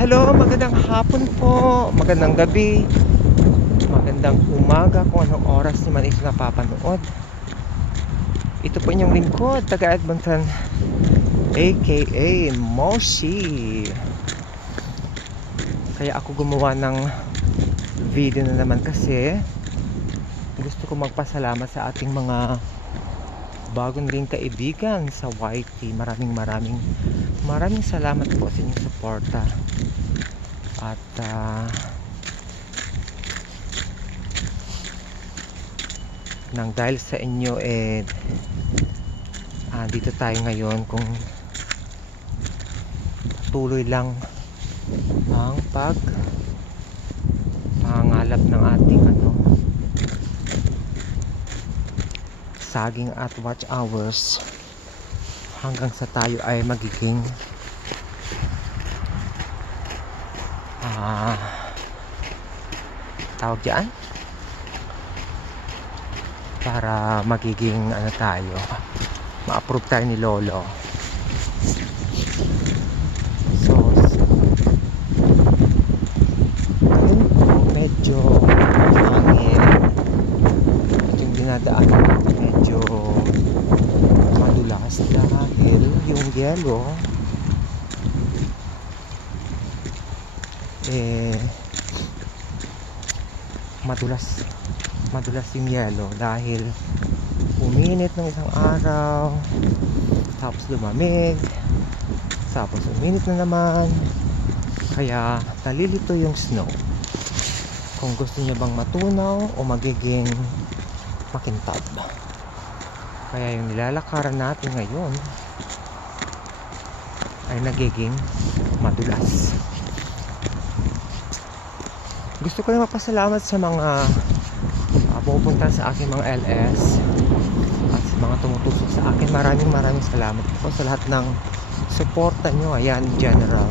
Hello, magandang hapon po, magandang gabi, magandang umaga kung anong oras niyo man ito napapanood. Ito po inyong lingkod, taga Edmonton, aka Moshi. Kaya ako gumawa ng video na naman kasi gusto ko magpasalamat sa ating mga bagong ring kaibigan sa YT. Maraming salamat po sa inyong suporta. At nang dahil sa inyo dito tayo ngayon, kung patuloy lang ang pangangalap ng ating saging at watch hours hanggang sa tayo ay magiging tawag dyan, para magiging tayo, ma-approve tayo ni Lolo. So ayun po, medyo hangin yung dinadaanan ko, medyo madulas dahil yung yelo madulas yung yelo dahil uminit ng isang araw, tapos lumamig, tapos uminit na naman, kaya nalilito yung snow. Kung gusto niyo bang matunaw o magiging makintab, kaya yung nilalakaran natin ngayon ay nagiging madulas. Gusto ko na magpasalamat sa mga pumupunta sa aking mga LS at sa mga tumutusok sa akin. Maraming salamat po sa lahat ng suporta nyo, ayan, in general.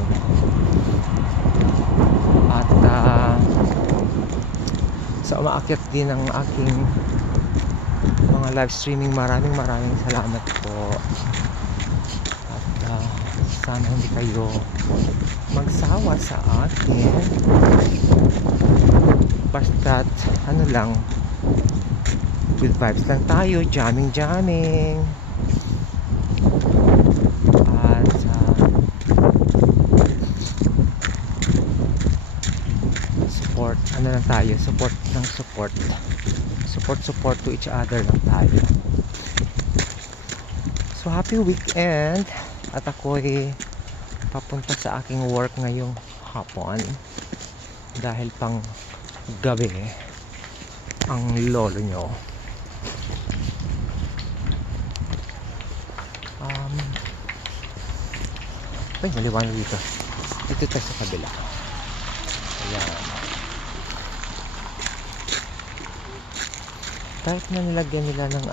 At sa umaakyat din ng aking mga live streaming, maraming salamat po. At sana hindi kayo magsawa sa akin, basta't lang, good vibes lang tayo, jamming at support, lang tayo, support to each other lang tayo. So happy weekend, at ako'y papunta sa aking work ngayong hapon dahil pang gabi ang lolo nyo. Maliwanag dito tayo sa kabila. Ayan, kahit na nilagyan nila ng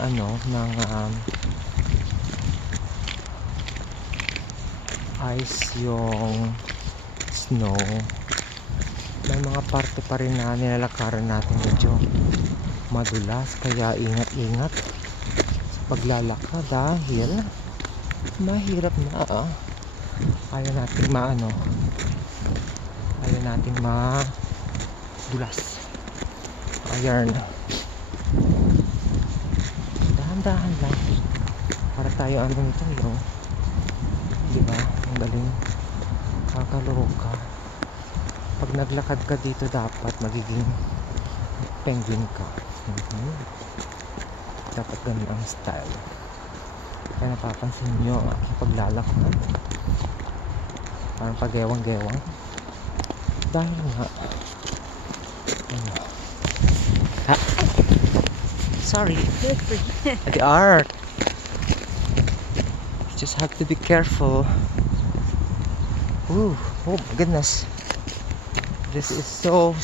ice yung snow, may mga parte pa rin na nilalakaran natin medyo madulas, kaya ingat sa paglalakad dahil mahirap na ayaw natin madulas. Ayan, dahan-dahan lang para tayo nito, diba? Ang galing, kakaloka. Pag naglakad ka dito, dapat magiging penguin ka. Dapat ganun ang style. Kaya napapansin nyo ang aking paglalakad, parang pagewang-gewang dahil nga sorry, the art, you just have to be careful. Oh my goodness, this is so,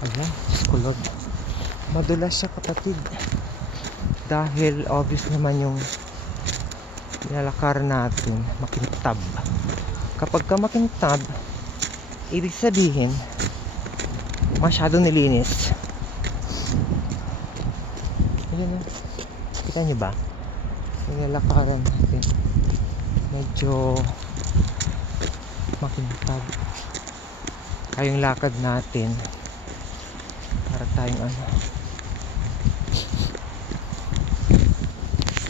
ayan, skulod. Madulas siya, kapatid, dahil obvious naman yung nilalakar natin makintab. Kapag ka makintab, ibig sabihin masyado nilinis. Ayan, kita nyo ba? Nilalakaran natin medyo makintab. Kayong lakad natin para tayong ano.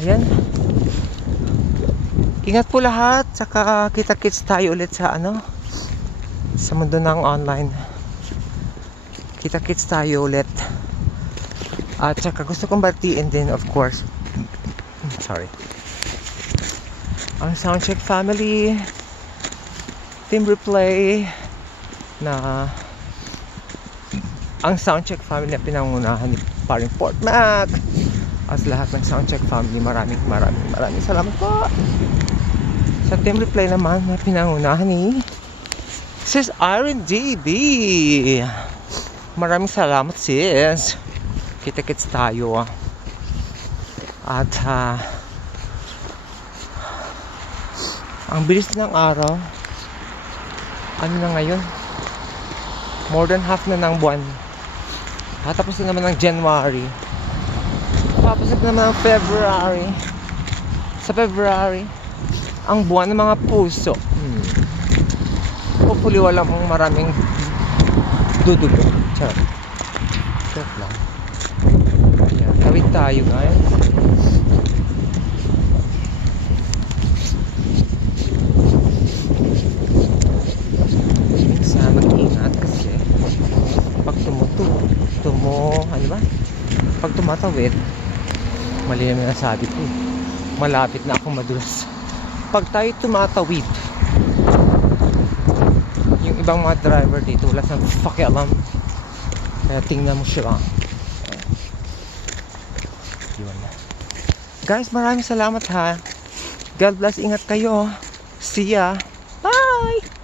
Ayan. Ingat po lahat. Saka kita-kits tayo ulit sa ano, sa mundo ng online. Kita-kits tayo ulit. At saka gusto kong batiin din, of course, sorry, ang Soundcheck family, Team Replay, na ang Soundcheck family na pinangunahan ni paring Fort Mac. As lahat ng Soundcheck family, maraming salamat po. Sa Team Replay naman na pinangunahan ni Sis Irene DB. Maraming salamat, sis. Kita-kits tayo. At ang bilis ng araw. Ano na ngayon? More than half na ng buwan. Tapos na naman ng January. Tapos na naman ng February. Sa February, ang buwan ng mga puso. Hopefully walang maraming dudugo. Charot. Charot lang. Ayan, tawid tayo guys. Minsan mag-ingat kasi pag pag tumatawid, mali naman ang sabi ko, malapit na akong madulas. Pag tayo tumatawid, yung ibang mga driver dito wala siyang pakialam, kaya tingnan mo siya. Yun. Guys, maraming salamat ha. God bless, ingat kayo. See ya. Bye.